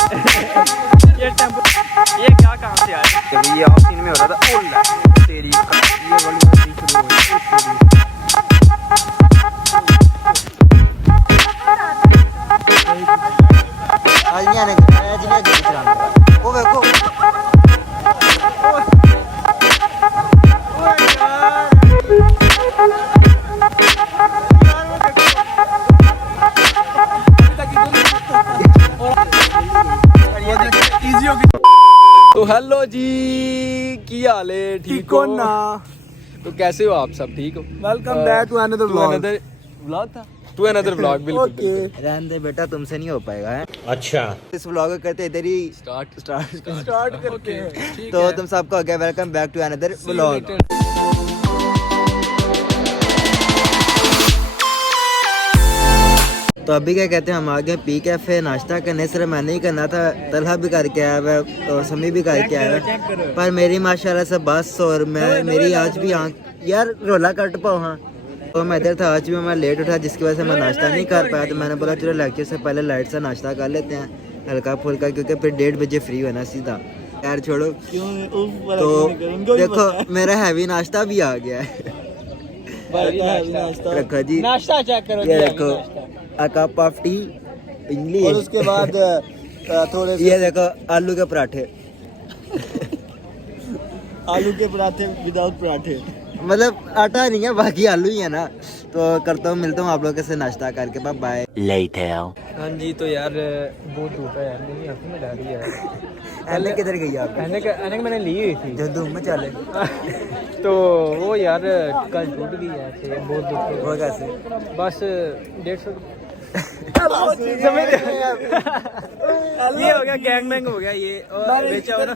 ये टेम्पो ये क्या काम से आया? ये ऑफ सीन में हो रहा था। ओला तेरी ये वाली बात नहीं शुरू हो गई। आज नहीं आने चलाना वो देखो तो हेलो जी, की हाल है? ठीक हो ना? तो कैसे हो आप सब? ठीक हो? Welcome back to another vlog. Vlog था टू अनदर व्लॉग। बिल्कुल रहने दे बेटा, तुमसे नहीं हो पाएगा है। अच्छा, इस व्लॉग को करते इधर ही स्टार्ट करते हैं। तो तुम सबको हो गया welcome back to another vlog. तो अभी क्या कहते हैं, हम आगे पी कैफे नाश्ता करने। सिर्फ मैं नहीं करना था, तलहा भी करके आया हुआ और समी भी करके आया हुआ, पर मेरी माशाल्लाह से बस और मैं मेरी आज भी आँख यार रोला कट पाओ। हाँ तो मैं इधर था, आज भी मैं लेट उठा जिसकी वजह से मैं नाश्ता नहीं कर पाया। तो मैंने बोला चलो लेक्चर से पहले लाइट सा नाश्ता कर लेते हैं हल्का फुल्का, क्योंकि फिर 1:30 बजे फ्री होना सीधा। यार छोड़ो, तो देखो मेरा हैवी नाश्ता भी आ गया है। रखो जी नाश्ता चेक करो। ये देखो a cup of tea English, और उसके बाद थोड़े से ये देखो आलू के पराठे। आलू के पराठे विदाउट पराठे। मतलब आटा नहीं है, बाकी आलू ही है ना। तो करता हूँ, मिलता हूँ आप लोगों से नाश्ता करके। Bye later। हाँ जी, तो यार बहुत धूप है यार, मेरी आंखों में डाली है। पहले किधर गई आप? ऐनक मैंने ली हुई थी जो धूम में चले तो वो यार कल टूट गई है ऐसे, बहुत दुख वो कैसे? बस 150 ये हो गया गैंग बैंग हो गया ये, और बेचा हो ना।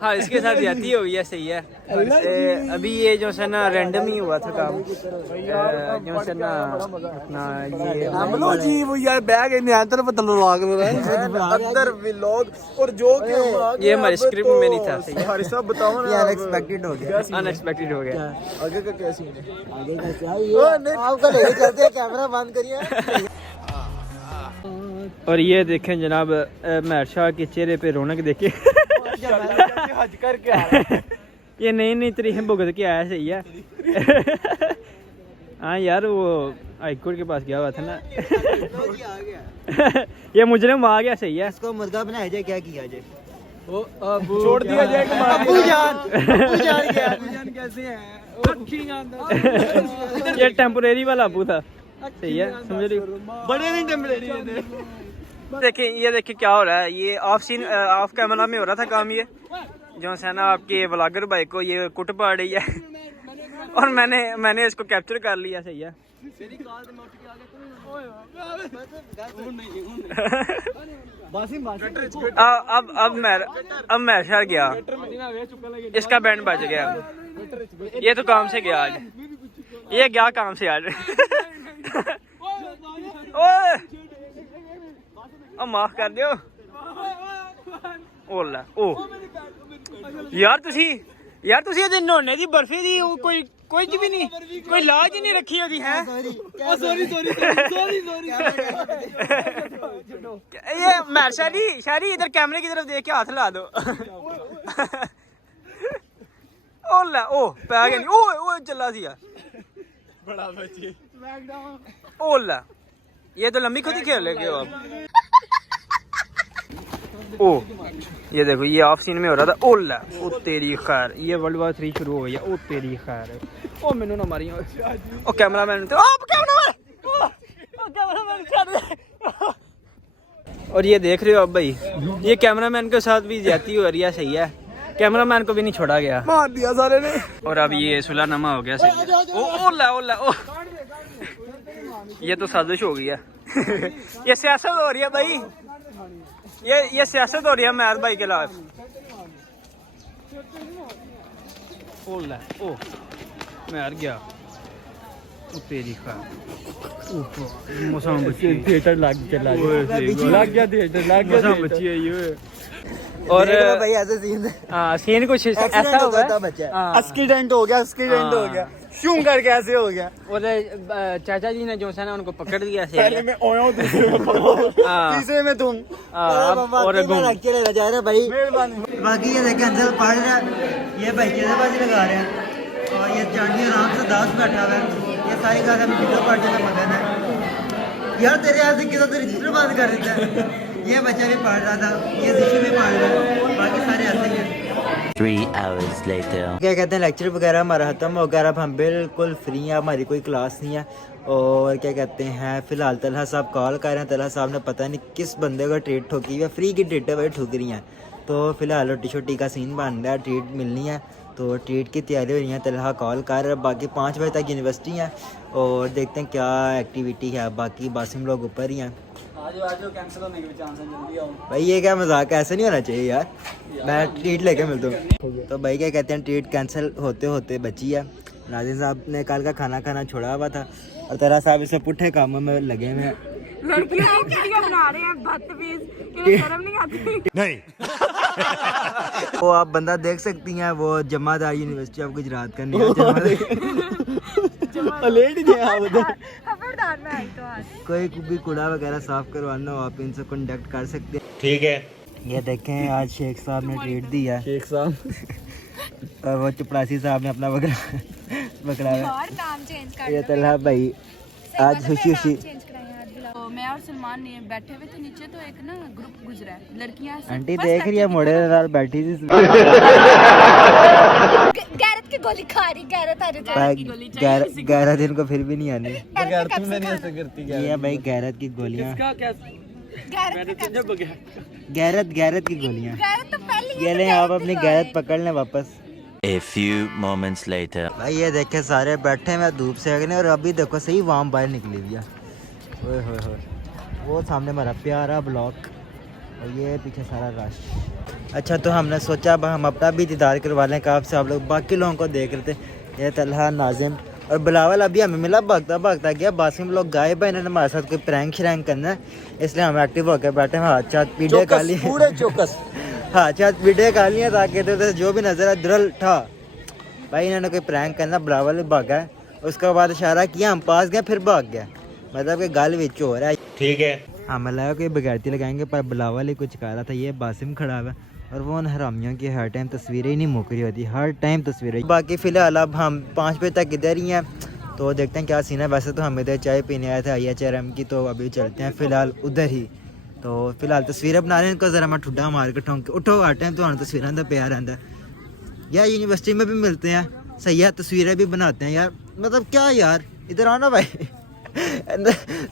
हाँ इसके साथ जाती हो गया, सही है। अभी ये जो है ना रैंडम ही हुआ था काम, जो है ना अपना ये हमलो जी वो यार बैग है नियंत्रण पर तलो लाग रहा है अंदर व्लॉग। और जो कि ये हमारे स्क्रिप्ट में नहीं था, सही है। हमारे सब बताओ ना, ये अनएक्सपेक्टेड हो गया। अनएक्सपेक्टेड हो गया। आगे का क्या सीन है? आगे कैसे आई आपका लेके चलते हैं, कैमरा बंद करिए। और ये देखें जनाब महर शाह के चेहरे पे रौनक देखे। हज करके आ रहा है। ये नई नई तरीके भुगत के आया, सही है। हाँ यार वो हाईकोर्ट के पास गया हुआ था ना। ये मुजरिम आ गया, सही है। इसको मुर्गा बनाया जाए, क्या किया जाए? छोड़ दिया जाए। अबू जान कैसे हैं? ये टेम्पोरेरी वाला अबू था, सही है, समझ रही हो? बड़े नहीं टेम्परेरी है। देखिए ये देखिए क्या हो रहा है, ये ऑफ सीन ऑफ कैमरा में हो रहा था काम। ये जो है ना आपके व्लॉगर भाई को ये कुट पड़ रही है और मैंने इसको कैप्चर कर लिया, सही है। अब मैं शहर गया, इसका बैंड बज गया। ये तो काम से गया आज, ये गया काम से आज। ओए माफ कर दियो। ओला ओ यार तुसी ਇਹਦੇ ਨੋਨੇ ਦੀ ਬਰਫੀ ਦੀ ਕੋਈ ਵੀ ਨਹੀਂ, ਕੋਈ ਲਾਜ ही नहीं रखी होती है। सॉरी ये महर शारी इधर कैमरे की तरफ देख के हाथ ला दो। ओला ओ पै गया नहीं, ओ चला सी यार बड़ा बच्चे। ओला ये तो लंबी खुद ही खेल लेंगे आप। ओ ये देखो ये ऑफ सीन में हो रहा था। ओला ओ तेरी खैर, ये वर्ल्ड वॉर 3 शुरू हो गया। ओ तेरी खैर, ओ मैनू ना मारी। ओ कैमरामैन तो कैमरामैन और ये देख रहे हो अब भाई, ये कैमरामैन के साथ भी ज्यादती हो रही है, सही है। कैमरामैन को भी नहीं छोड़ा गया, मार दिया सारे ने। और अब ये सुलहनामा हो गया, सही है। ओला ओ ये तो साजिश हो गई है। ये सियासत हो रही है भाई, ये सियासत हो रही है महर भाई के खिलाफ। ओला ओ मैं हार गया। ओ तेरी खा मौसम बच्ची थिएटर लग गया मौसम बच्ची है ये। और भाई ऐसे सीन हाँ सीन कुछ ऐसा होगा, बच्चा हाँ एक्सीडेंट हो गया। शूं करके ऐसे हो गया। और चाचा जी ने जो है ना उनको पकड़ लिया से पहले मैं ओया हूं, दूसरे में पढ़ो, तीसरे में तुम। और लेक्चर लेना चाह रहे भाई। मेहरबानी। बाकी ये देखें अंजल पढ़ रहा है, ये भाई चेहरेबाजी लगा रहे हैं और ये चांदी आराम से दास बैठा हुआ है। ये सारी गाल हम वीडियो पार्टी में मगन है। यार तेरे यहाँ से किसी तो रजिस्टर बंद कर देता है। ये बच्चा भी पढ़ रहा था, ये ऋषि भी पढ़ रहा है, बाकी सारे ऐसे ही हैं। 3 hours later. क्या कहते हैं लेक्चर वगैरह हमारा ख़त्म हो गया, अब हम बिल्कुल फ्री हैं, हमारी कोई क्लास नहीं है। और क्या कहते हैं फ़िलहाल तलहा साहब कॉल कर रहे हैं। तलहा साहब ने पता नहीं किस बंदे को ट्रीट ठोकी है, फ्री की ट्रीटें भाई ठुक रही हैं। तो फ़िलहाल रोटी शोटी का सीन बन रहा है, ट्रीट मिलनी है तो ट्रीट की तैयारी हो रही है। तलहा कॉल कर रहा है, बाकी 5 बजे तक यूनिवर्सिटी है और देखते हैं क्या एक्टिविटी है। बाकी बासिम लोग ऊपर ही हैं। कैंसिल होने के चांस है, जल्दी आओ भाई ये क्या मजाक है, ऐसा नहीं होना चाहिए यार। मैं ट्रीट लेके मिलता हूँ। तो भाई क्या कहते हैं ट्रीट कैंसिल होते होते बची है। नाज़िम साहब ने कल का खाना खाना छोड़ा हुआ था और तलहा साहब इसे पुट्ठे कामों में लगे हुए हैं। लड़कियां बना रहे हैं बदतमीज, कि शर्म नहीं आती। नहीं। वो आप बंदा देख सकती हैं, वो जमादार यूनिवर्सिटी ऑफ गुजरात का नहीं खबरदार मैं आई तो आज। कोई भी कूड़ा वगैरह साफ करवाना हो आप इनसे कांटेक्ट कर सकते हैं। ठीक है। ये देखें आज शेख साहब ने ट्रीट दिया है शेख साहब और वो चपड़ासी साहब ने अपना पकड़ा है। और नाम चेंज कर ये तलहा भाई आज खुशी खुशी चेंज कराया आज बुलाओ। मैं और सलमान ने बैठे हुए थे नीचे, तो एक ना ग्रुप गुजरा है लड़कियां से। आंटी देख रही है मोड़े नाल बैठी थी। गैरत की गोली खा रही, गैरत आ रही। गैरत दिन को फिर भी नहीं आनी। बगैर तुमने नहीं ऐसे करती क्या? ये है भाई गैरत की गोलियां, गैरत गैरत की गोलियां। गैरत तो पहले ये लें आप अपनी गैरत पकड़ लें वापस। A few moments later. भाई ये देखे सारे बैठे हैं धूप से अगने और अभी देखो सही वाम बाहर निकली हुई है। ओए होए होए, वो सामने हमारा प्यारा ब्लॉक और ये पीछे सारा रश। अच्छा तो हमने सोचा अब हम अपना भी दीदार करवा लें काफ से। आप लोग बाकी लोगों को देख रहे थे। ये तलहा, नाजिम और बिलावल अभी हमें मिला, भागता भागता गया। बासिम लोग गायब है, इन्होंने हमारे साथ कोई प्रैंक श्रैंक करना है इसलिए हम एक्टिव होकर बैठे हैं। हाथ चाथ पीढ़े खा लिए, पूरे चौकस। हाँ चार पीढ़े खा लिए ताकि तो जो भी नजर है द्रल था। भाई इन्होंने कोई प्रैंक करना, बिलावल भी भागा है। उसके बाद इशारा किया, हम पास गए, फिर भाग गया। मतलब कि गाल विच हो रहा है। ठीक है। हमें लगा कोई बगैरती लगाएंगे पर बिलावल ही कुछ कह रहा था। ये बासिम खड़ा हुआ है और वो उन हरामियों की हर टाइम तस्वीरें ही नहीं मुक रही होती, हर टाइम तस्वीरें। बाकी फ़िलहाल अब हम 5 बजे तक इधर ही हैं तो देखते हैं क्या सीन है। वैसे तो हम इधर चाय पीने आए थे IHRM की, तो अभी चलते हैं फ़िलहाल उधर ही। तो फिलहाल तस्वीरें बना रहे हैं, इनको जरा मैं ठुड्डा मार के ठोंक के उठो हर टाइम तो तस्वीरें का प्यार रहता है यार। यूनिवर्सिटी में भी मिलते हैं, सही है, तस्वीरें भी बनाते हैं यार। मतलब क्या यार, इधर आओ ना भाई।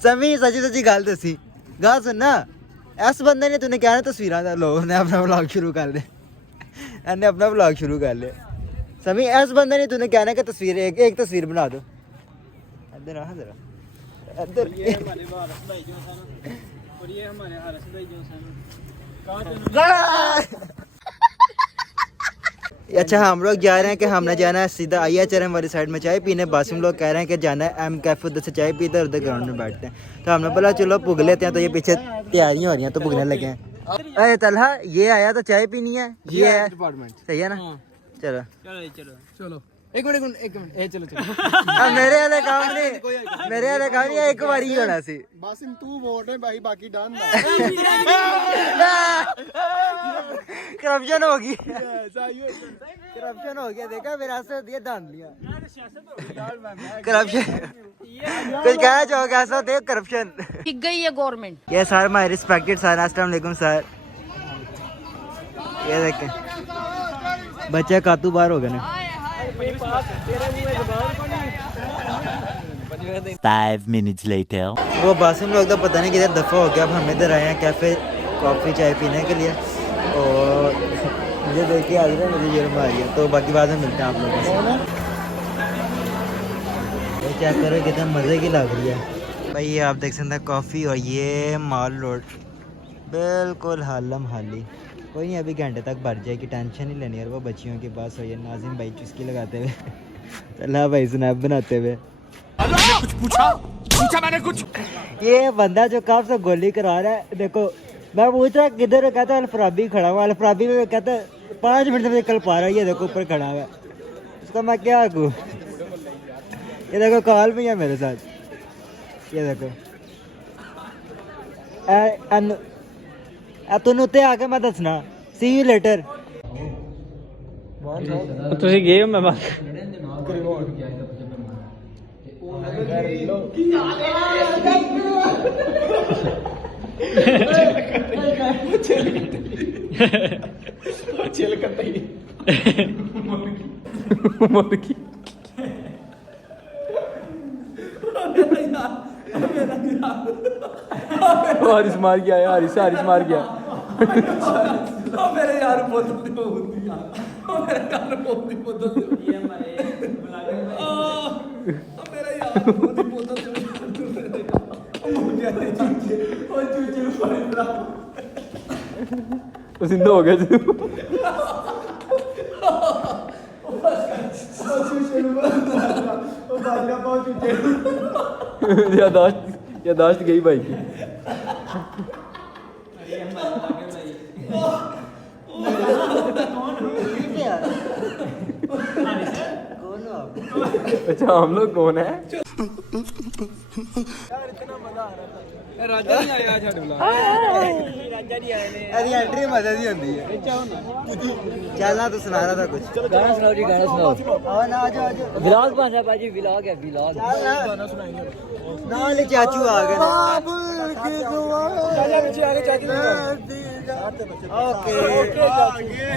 समी सची सची गल दसी, गल सुनना। इस बंदे ने तूने क्या तस्वीरें का लो ने अपना व्लॉग शुरू कर ले, इन्हें अपना व्लॉग शुरू कर ले। समी इस बंदे ने तूने कहना कि तस्वीर एक तस्वीर बना दो। इधर आ जरा, इधर। और ये हमारे हारिस भाई जो अच्छा हम लोग जा रहे हैं कि हमने जाना है सीधा IHRM वाली साइड में चाय पीने। बासिम लोग कह रहे हैं कि जाना है M कैफे, उधर से चाय पीते उधर ग्राउंड में बैठते हैं। तो हमने बोला चलो पुग लेते हैं। तो ये पीछे तैयारियां हो रही हैं तो पुगने लगे हैं। अरे तलहा ये आया तो चाय पीनी है, ये आया डिपार्टमेंट। सही है ना। चलो चलो एक मिनट ए चलो मेरे वाले काम नहीं, मेरे वाले काम नहीं, एक बार ही होना सी। बासिम तू वोट है भाई, बाकी डान करप्शन होगी, करप्शन हो गया। देखा मेरा से दिया दान लिया करप्शन। कुछ कहना चाहोगे ऐसा होता है करप्शन? ठीक गई है गवर्नमेंट। ये सर माय रिस्पेक्टेड सर, अस्सलाम वालेकुम सर। ये देखें बच्चा कातू बाहर हो गया ना। 5 minutes later. वो बासिम लोग तो पता नहीं किधर दफ़ा हो गया। अब हम इधर आए हैं कैफ़े कॉफ़ी चाय पीने के लिए और मुझे देख के आ रहा है, मुझे जर्म आ रही है। तो बाकी बाद में मिलते हैं आप लोगों से। ये चेक करो कितना मज़े की लग रही है भाई। ये आप देख सकते हैं कॉफ़ी और ये मॉल रोड बिल्कुल हालम हाली। कोई नहीं अभी घंटे तक भर जाएगी, टेंशन नहीं लेनी। और वो बच्चियों के पास हो ये नाजिम भाई चुस्की लगाते हुए, तलहा भाई स्नैप बनाते हुए। कुछ पूछा मैंने कुछ। ये बंदा जो काफ से गोली करा रहा है, देखो मैं पूछ रहा किधर, कहता है अलफराबी खड़ा हुआ। अलफराबी में कहता है 5 मिनट से निकल पा रहा है। ये देखो ऊपर खड़ा हुआ है, उसका मैं क्या कहूँ। ये देखो कॉल में है मेरे साथ, ये देखो तुम उत्ते आके मैं दसना, सी यू लेटर। ਤੁਸੀਂ ਗਏ ਹੋ ਮੈਂ ਬਾਤ चिल करता ही हारिस मार गया, हारिस मार गया। मेरे यार बोतल दी होती है, मेरे यार बोतल दी बोतल ये हमारे मेरा यार बोतल दी बोतल और चूचे ऊपर इतना वो जिंदा हो गया जी। यादाश्त गई भाई की। अच्छा हम लोग कौन है? राजा नहीं आया आज हट बुला। राजा नहीं आए ने। अरे एंट्री मजा दी होती है। चलना तो सुना रहा था कुछ। गाना सुनाओ जी, गाना सुनाओ। आओ ना, आ जाओ। व्लॉग बन रहा भाजी, व्लॉग है व्लॉग। गाना सुनाएंगे। नाले चाचू आ गए। चाचा पीछे आगे, चाची ओके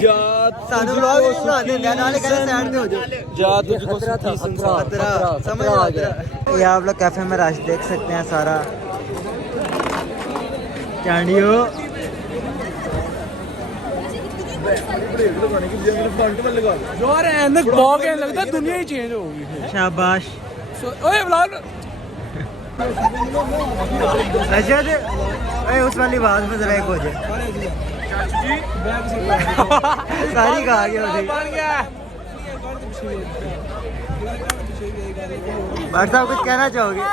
जात सानू व्लॉग नहीं बना देंगे, नाले कहते साइड पे हो जाओ। जात तुझको खतरा था, खतरा समझ खतरा आ आ गया। ये आप लोग कैफे में रश देख सकते हैं सारा। चांडियो जोर ऐनक बहुत कहने लगता दुनिया ही चेंज हो गई। शाबाश। ओए व्लॉग अच्छा उस वाली बात में जरा एक हो जाए। सारी कहा गया उसे। भाई साहब कुछ कहना चाहोगे?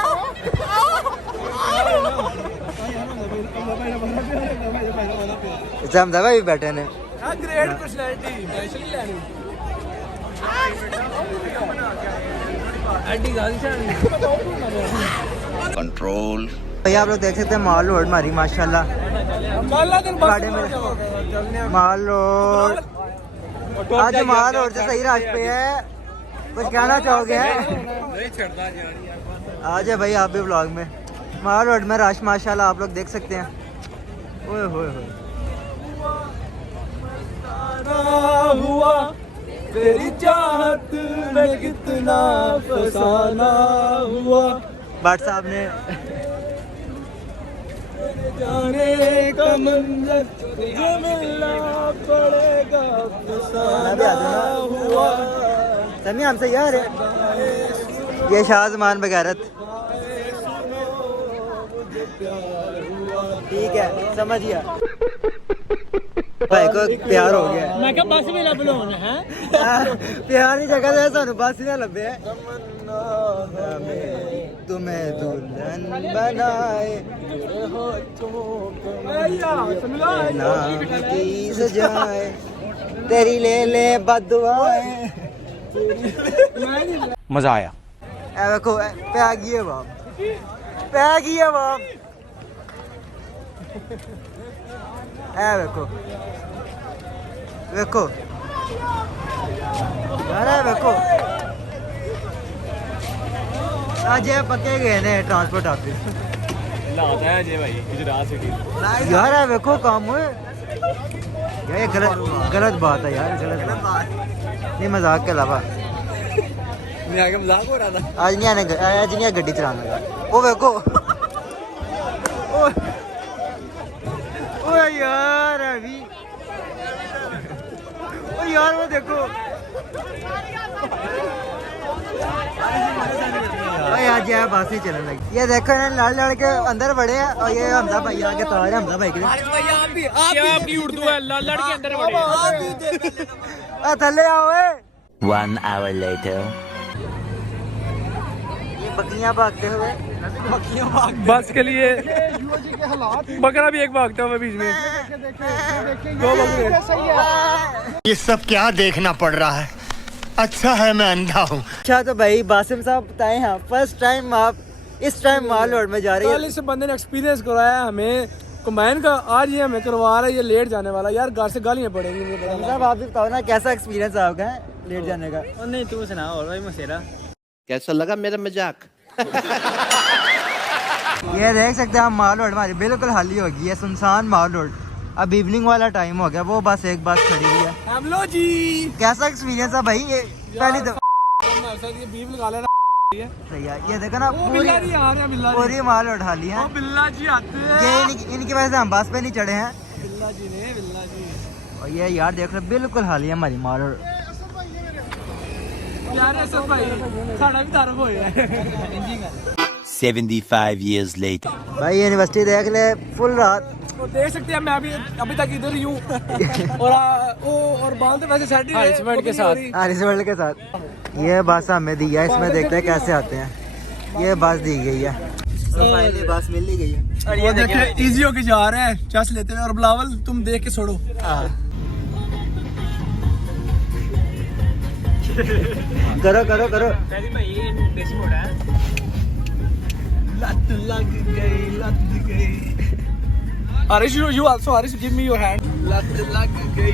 समझा भाई बैठे ने। ग्रेट पर्सनालिटी नेशनल लेनी एडी गालिशान कंट्रोल। भाई आप लोग देख सकते हैं माल रोड हमारी माशाल्लाह गाड़ी में माल रोड। आज माल रोड से सही रास्ते पे है। कुछ कहना चाहोगे? आ जाए भाई आप भी व्लॉग में। माल रोड में रश माशाल्लाह आप लोग देख सकते हैं। ओए होए होए हुआ तेरी चाहत में कितना फसाना हुआ। भट्ट साहब ने जाने का मंजर तुझे मिलना पड़ेगा फसाना हुआ। समी हमसे यार है ये शाहजमान बगैरत। ठीक है समझ गया। भाई को प्यार हो गया। मैं क्या बस भी लब लोन है? प्यार की जगह से सानू बस ही ना लभे। तुम्हें दुल्हन बनाए नाम की सजाए तेरी ले ले बदुआएं। मजा आया। ए देखो पे गई है बाप, पे गई है बाप। ए देखो देखो यार देखो आज ये पक्के गए ने ट्रांसपोर्ट ऑफिस लाता है जे भाई गुजरात सिटी। यार है देखो काम हुए ये गलत बात है यार, गलत बात नहीं। मजाक के अलावा मैं आगे मजाक हो रहा था। आज नहीं गड्डी चलाने लगा। ओ देखो ओ यार अभी ओ यार वो देखो आज यार बस ही चलने लगी। ये देखो इन्हें लड़ लड़ के अंदर बढ़े हैं और ये हमजा भाई आगे तो आ रहे हैं। हमजा भाई आपकी उर्दू है लड़ के अंदर बढ़े। थल्ले आओ। 1 hour later. ये बकरियां भागते हुए बस के लिए बकरा भी एक भागता हुआ बीच में। दो बकरे। ये सब क्या देखना पड़ रहा है? अच्छा है मैं अंधा हूँ। अच्छा तो भाई बासिम साहब बताएं, हाँ फर्स्ट टाइम आप इस टाइम माल रोड में जा रही कल है। इस बंदे ने एक्सपीरियंस कराया हमें कंबाइन का, आज ये हमें करवा रहा है, ये लेट जाने वाला यार, घर से गालियां पड़ेंगी मुझे पता साहब आप भी बताओ ना कैसा एक्सपीरियंस आपका है लेट जाने का। नहीं तू सुना और भाई मुसेरा कैसा लगा मेरा मजाक? ये देख सकते हैं हम माल रोड हमारी बिल्कुल खाली हो गई है, सुनसान माल रोड। अब इवनिंग वाला टाइम हो गया, वो बस एक बस खड़ी हुई है। हम लो जी कैसा एक्सपीरियंस है भाई ये पहली तो ये बीफ लगा लेना सही है। ये देखो ना पूरी बिल्ला जी आ रहे हैं, बिल्ला जी, पूरी माल रोड खाली है। ओ बिल्ला जी आते हैं, ये इनकी वजह से हम बस पे नहीं चढ़े हैं। बिल्ला जी ने, बिल्ला जी और ये यार देख लो बिल्कुल खाली है हमारी माल रोड। यार ये सब भाई साड़ा भी तारफ होया है। 75 years later. भाई यूनिवर्सिटी देख ले फुल रात। तो देख सकते हैं मैं अभी तक इधर ही हूँ और बाल तो वैसे सेट ही है हरिसमेंट के साथ। हारिस वर्ल्ड के साथ ये बस हमें दी है, इसमें देखते हैं कैसे आते हैं। ये बस दी गई है, फाइनली बस मिल ही गई है। और ये ये देखे देखिए इजी होके जा रहे हैं चस लेते हुए, और बिलावल तुम देख के छोड़ो। करो करो करो। भाई देसी मोड़ है। लत लग गई। Harish, you also, Harish, give me your hand. लत लग गई।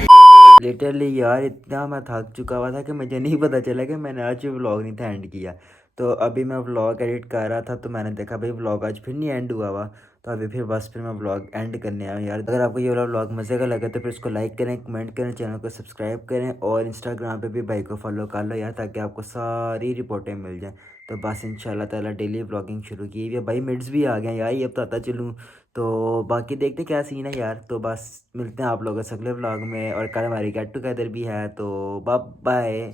लिटरली यार इतना मैं थक चुका हुआ था कि मुझे नहीं पता चला कि मैंने आज व्लॉग नहीं था एंड किया। तो अभी मैं व्लॉग एडिट कर रहा था तो मैंने देखा भाई व्लॉग आज फिर नहीं एंड हुआ। तो अभी फिर मैं व्लॉग एंड करने आया हूँ यार। अगर आपको ये वाला व्लॉग मज़े का लगा तो फिर इसको लाइक करें, कमेंट करें, चैनल को सब्सक्राइब करें और इंस्टाग्राम पे भी भाई को फॉलो कर लो यार, ताकि आपको सारी रिपोर्टें मिल जाएं। तो बस इंशाल्लाह ताला डेली व्लॉगिंग शुरू की हुई है भाई। मिड्स भी आ गए यार, ये अब बताता चलूँ। तो बाकी देखते क्या सीन है यार। तो बस मिलते हैं आप लोगों से अगले व्लॉग में, और कल हमारी गेट टुगेदर भी है। तो बाय बाय।